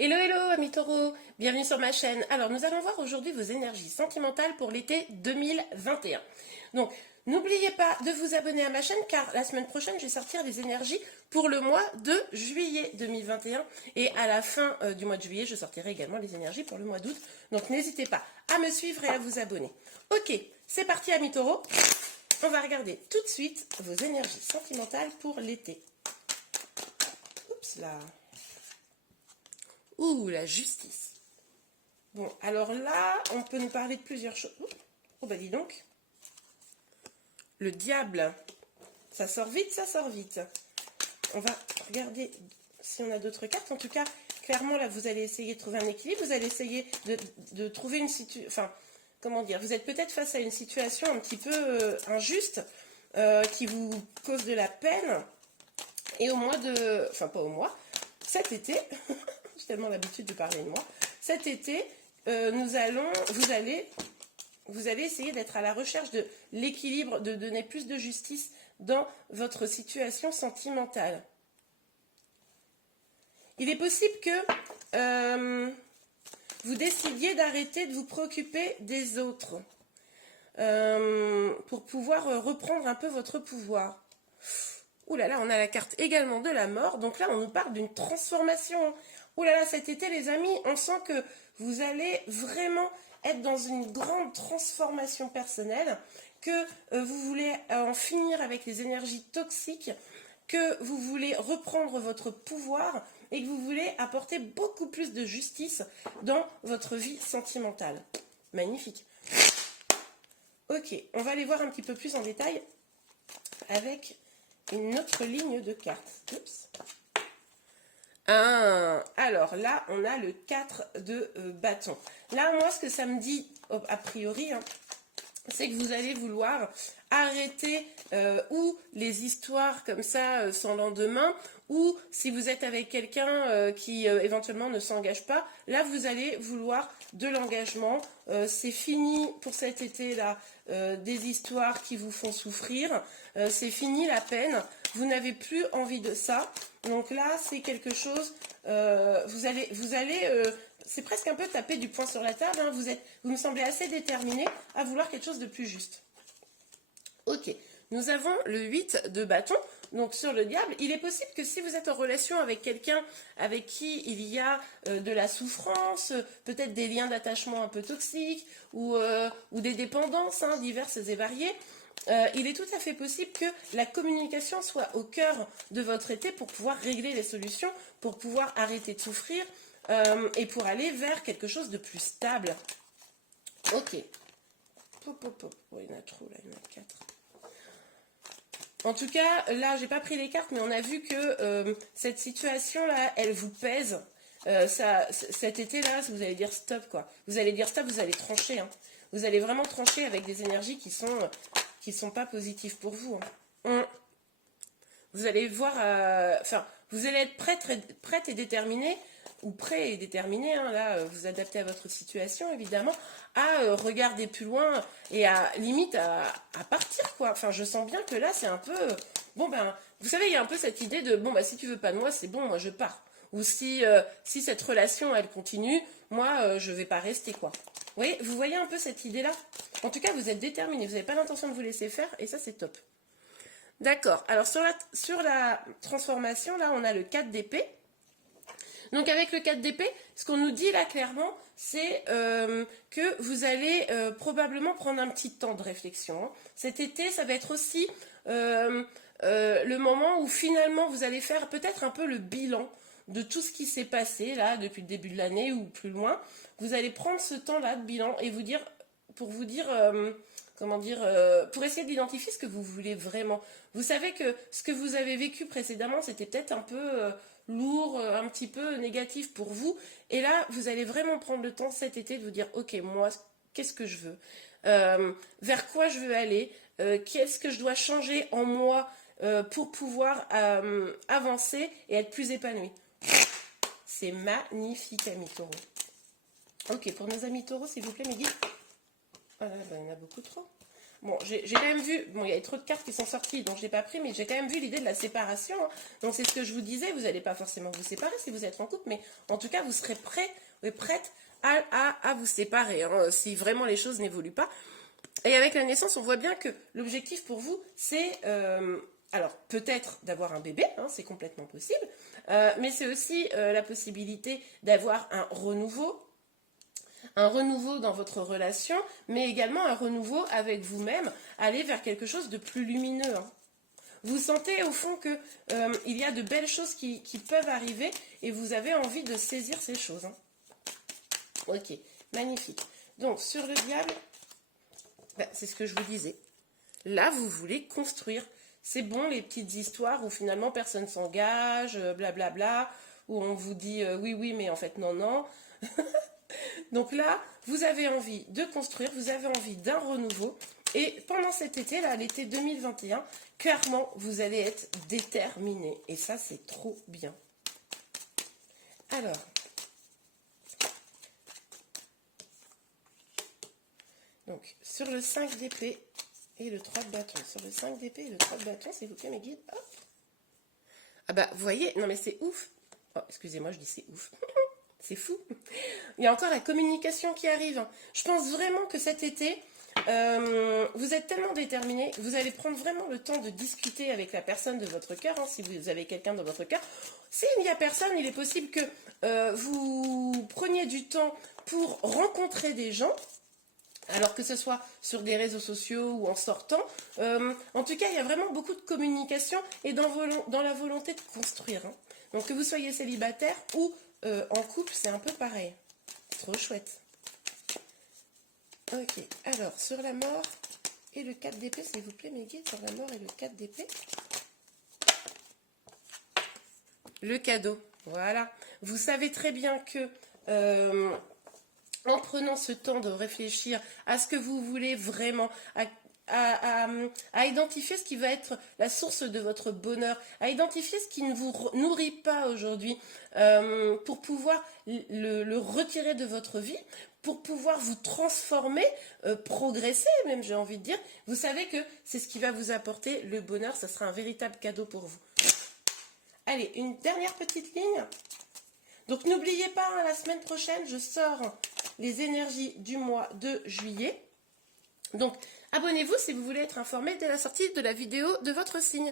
Hello hello amis taureaux, bienvenue sur ma chaîne. Alors nous allons voir aujourd'hui vos énergies sentimentales pour l'été 2021. Donc n'oubliez pas de vous abonner à ma chaîne car la semaine prochaine je vais sortir les énergies pour le mois de juillet 2021 et à la fin du mois de juillet je sortirai également les énergies pour le mois d'août. Donc n'hésitez pas à me suivre et à vous abonner. Ok, c'est parti amis taureaux. On va regarder tout de suite vos énergies sentimentales pour l'été. Oups là. Ouh, la justice. Bon, alors là, on peut nous parler de plusieurs choses. Oh, bah dis donc. Le diable. Ça sort vite, ça sort vite. On va regarder si on a d'autres cartes. En tout cas, clairement, là, vous allez essayer de trouver un équilibre. Vous allez essayer de trouver une situation... Enfin, comment dire, vous êtes peut-être face à une situation un petit peu injuste qui vous cause de la peine. Et au mois de... Enfin, pas au mois. Cet été... J'ai tellement l'habitude de parler de moi. Cet été, vous allez essayer d'être à la recherche de l'équilibre, de donner plus de justice dans votre situation sentimentale. Il est possible que vous décidiez d'arrêter de vous préoccuper des autres pour pouvoir reprendre un peu votre pouvoir. Ouh là là, on a la carte également de la mort. Donc là, on nous parle d'une transformation. Ouh là là, cet été, les amis, on sent que vous allez vraiment être dans une grande transformation personnelle, que vous voulez en finir avec les énergies toxiques, que vous voulez reprendre votre pouvoir et que vous voulez apporter beaucoup plus de justice dans votre vie sentimentale. Magnifique. Ok, on va aller voir un petit peu plus en détail avec une autre ligne de cartes. Oups. Alors là, on a le 4 de bâton. Là, moi, ce que ça me dit, a priori, c'est que vous allez vouloir arrêter ou les histoires comme ça sans lendemain, ou si vous êtes avec quelqu'un qui éventuellement ne s'engage pas, là, vous allez vouloir de l'engagement. C'est fini pour cet été-là des histoires qui vous font souffrir. C'est fini la peine. Vous n'avez plus envie de ça. Donc là, c'est quelque chose, vous allez c'est presque un peu taper du poing sur la table, hein. Vous me semblez assez déterminé à vouloir quelque chose de plus juste. Ok, nous avons le 8 de bâton, donc sur le diable. Il est possible que si vous êtes en relation avec quelqu'un avec qui il y a de la souffrance, peut-être des liens d'attachement un peu toxiques, ou des dépendances diverses et variées, il est tout à fait possible que la communication soit au cœur de votre été pour pouvoir régler les solutions, pour pouvoir arrêter de souffrir et pour aller vers quelque chose de plus stable. Ok. Pop, pop, pop. Oh, il y en a trop là, il y en a 4. En tout cas, là, j'ai pas pris les cartes, mais on a vu que cette situation-là, elle vous pèse. Cet été-là, vous allez dire stop, quoi. Vous allez dire stop, vous allez trancher. Vous allez vraiment trancher avec des énergies qui sont pas positives pour vous. Vous allez voir, vous allez être prête et déterminée, ou prêt et déterminé, là, vous adaptez à votre situation, évidemment, à regarder plus loin et limite à partir, quoi. Enfin, je sens bien que là, c'est un peu, bon, ben, vous savez, il y a un peu cette idée de, bon, ben, si tu veux pas de moi, c'est bon, moi, je pars. Ou si cette relation, elle continue, moi, je vais pas rester, quoi. Vous voyez un peu cette idée-là? En tout cas, vous êtes déterminé, vous n'avez pas l'intention de vous laisser faire, et ça, c'est top. D'accord, alors sur la transformation, là, on a le 4 d'épée. Donc avec le 4 d'épée, ce qu'on nous dit là clairement, c'est que vous allez probablement prendre un petit temps de réflexion. Cet été, ça va être aussi le moment où finalement vous allez faire peut-être un peu le bilan de tout ce qui s'est passé là depuis le début de l'année ou plus loin. Vous allez prendre ce temps-là de bilan et pour essayer d'identifier ce que vous voulez vraiment. Vous savez que ce que vous avez vécu précédemment, c'était peut-être un peu lourd, un petit peu négatif pour vous. Et là, vous allez vraiment prendre le temps cet été de vous dire, ok, moi, qu'est-ce que je veux, vers quoi je veux aller, qu'est-ce que je dois changer en moi pour pouvoir avancer et être plus épanoui. C'est magnifique, amis taureaux. Ok, pour nos amis taureaux, s'il vous plaît, Mehdi. Ah là, ben, il y en a beaucoup trop. Bon, j'ai quand même vu, bon, il y a trop de cartes qui sont sorties, donc je l'ai pas pris, mais j'ai quand même vu l'idée de la séparation. Hein. Donc c'est ce que je vous disais, vous n'allez pas forcément vous séparer si vous êtes en couple, mais en tout cas, vous serez prête à vous séparer, hein, si vraiment les choses n'évoluent pas. Et avec la naissance, on voit bien que l'objectif pour vous, c'est, alors peut-être d'avoir un bébé, hein, c'est complètement possible, mais c'est aussi la possibilité d'avoir un renouveau dans votre relation, mais également un renouveau avec vous-même, aller vers quelque chose de plus lumineux. Hein. Vous sentez au fond que il y a de belles choses qui peuvent arriver et vous avez envie de saisir ces choses. Hein. Ok, magnifique. Donc sur le diable, c'est ce que je vous disais. Là, vous voulez construire. C'est bon les petites histoires où finalement personne s'engage, blablabla, où on vous dit oui, oui, mais en fait non, non. Donc là, vous avez envie de construire, vous avez envie d'un renouveau. Et pendant cet été, là, l'été 2021, clairement, vous allez être déterminé. Et ça, c'est trop bien. Alors, donc, sur le 5 d'épée et le 3 de bâton. Sur le 5 d'épée et le 3 de bâton, s'il vous plaît, mes guides. Hop. Ah bah, vous voyez, non mais c'est ouf. Oh, excusez-moi, je dis c'est ouf. C'est fou. Il y a encore la communication qui arrive. Je pense vraiment que cet été, vous êtes tellement déterminé, vous allez prendre vraiment le temps de discuter avec la personne de votre cœur, hein, si vous avez quelqu'un dans votre cœur. S'il n'y a personne, il est possible que vous preniez du temps pour rencontrer des gens, alors que ce soit sur des réseaux sociaux ou en sortant. En tout cas, il y a vraiment beaucoup de communication et dans la volonté de construire. Hein. Donc que vous soyez célibataire ou en couple, c'est un peu pareil. Trop chouette. Ok, alors sur la mort et le 4 d'épée, s'il vous plaît, mes guides, sur la mort et le 4 d'épée. Le cadeau, voilà. Vous savez très bien que en prenant ce temps de réfléchir à ce que vous voulez vraiment, à identifier ce qui va être la source de votre bonheur, à identifier ce qui ne vous nourrit pas aujourd'hui, pour pouvoir le retirer de votre vie, pour pouvoir vous transformer, progresser même, j'ai envie de dire. Vous savez que c'est ce qui va vous apporter le bonheur, ça sera un véritable cadeau pour vous. Allez, une dernière petite ligne. Donc n'oubliez pas, hein, la semaine prochaine, je sors les énergies du mois de juillet. Donc, abonnez-vous si vous voulez être informé dès la sortie de la vidéo de votre signe.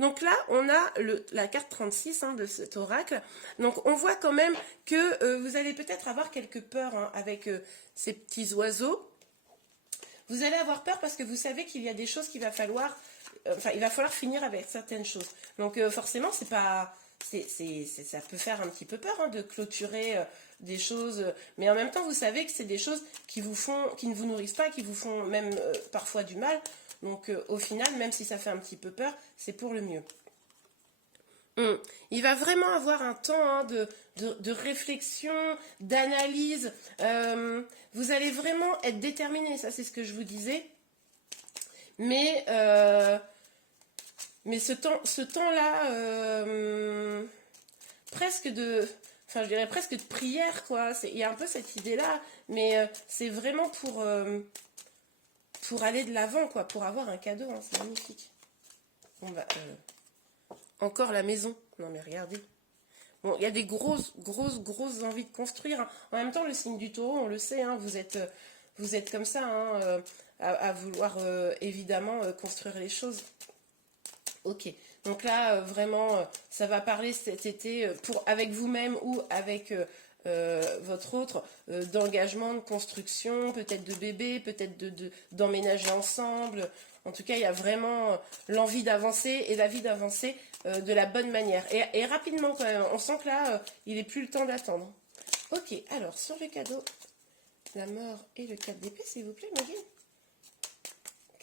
Donc là, on a la carte 36 hein, de cet oracle. Donc, on voit quand même que vous allez peut-être avoir quelques peurs hein, avec ces petits oiseaux. Vous allez avoir peur parce que vous savez qu'il y a des choses qu'il va falloir... il va falloir finir avec certaines choses. Donc, forcément, c'est pas... ça peut faire un petit peu peur hein, de clôturer des choses, mais en même temps vous savez que c'est des choses qui ne vous nourrissent pas, qui vous font même parfois du mal, donc au final même si ça fait un petit peu peur, c'est pour le mieux. Il va vraiment avoir un temps hein, de réflexion, d'analyse, vous allez vraiment être déterminé, ça c'est ce que je vous disais, mais ce temps-là, presque de... Enfin, je dirais presque de prière, quoi. Il y a un peu cette idée-là, mais c'est vraiment pour aller de l'avant, quoi, pour avoir un cadeau, hein, c'est magnifique. Bon, bah, encore la maison. Non, mais regardez. Bon, il y a des grosses envies de construire. Hein. En même temps, le signe du taureau, on le sait, hein, vous êtes comme ça, hein, à vouloir, évidemment, construire les choses. Ok, donc là, vraiment, ça va parler cet été avec vous-même ou avec votre autre, d'engagement, de construction, peut-être de bébé, peut-être d'emménager ensemble. En tout cas, il y a vraiment l'envie d'avancer et l'avis d'avancer de la bonne manière. Et rapidement quand même, on sent que là, il n'est plus le temps d'attendre. Ok, alors, sur le cadeau, la mort et le 4 d'épée, s'il vous plaît, Maggie.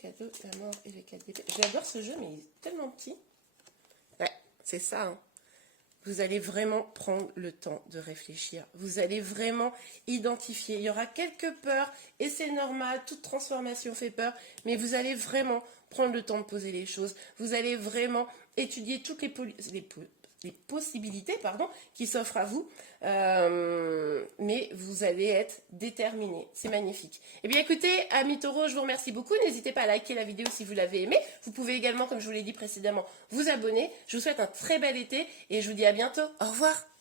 Cadeau, la mort et le 4 d'épée. J'adore ce jeu, mais il est tellement petit. Ouais, c'est ça. Hein. Vous allez vraiment prendre le temps de réfléchir. Vous allez vraiment identifier. Il y aura quelques peurs et c'est normal. Toute transformation fait peur. Mais vous allez vraiment prendre le temps de poser les choses. Vous allez vraiment étudier toutes possibilités, pardon, qui s'offrent à vous. Mais vous allez être déterminé. C'est magnifique. Eh bien, écoutez, amis taureaux, je vous remercie beaucoup. N'hésitez pas à liker la vidéo si vous l'avez aimée. Vous pouvez également, comme je vous l'ai dit précédemment, vous abonner. Je vous souhaite un très bel été et je vous dis à bientôt. Au revoir.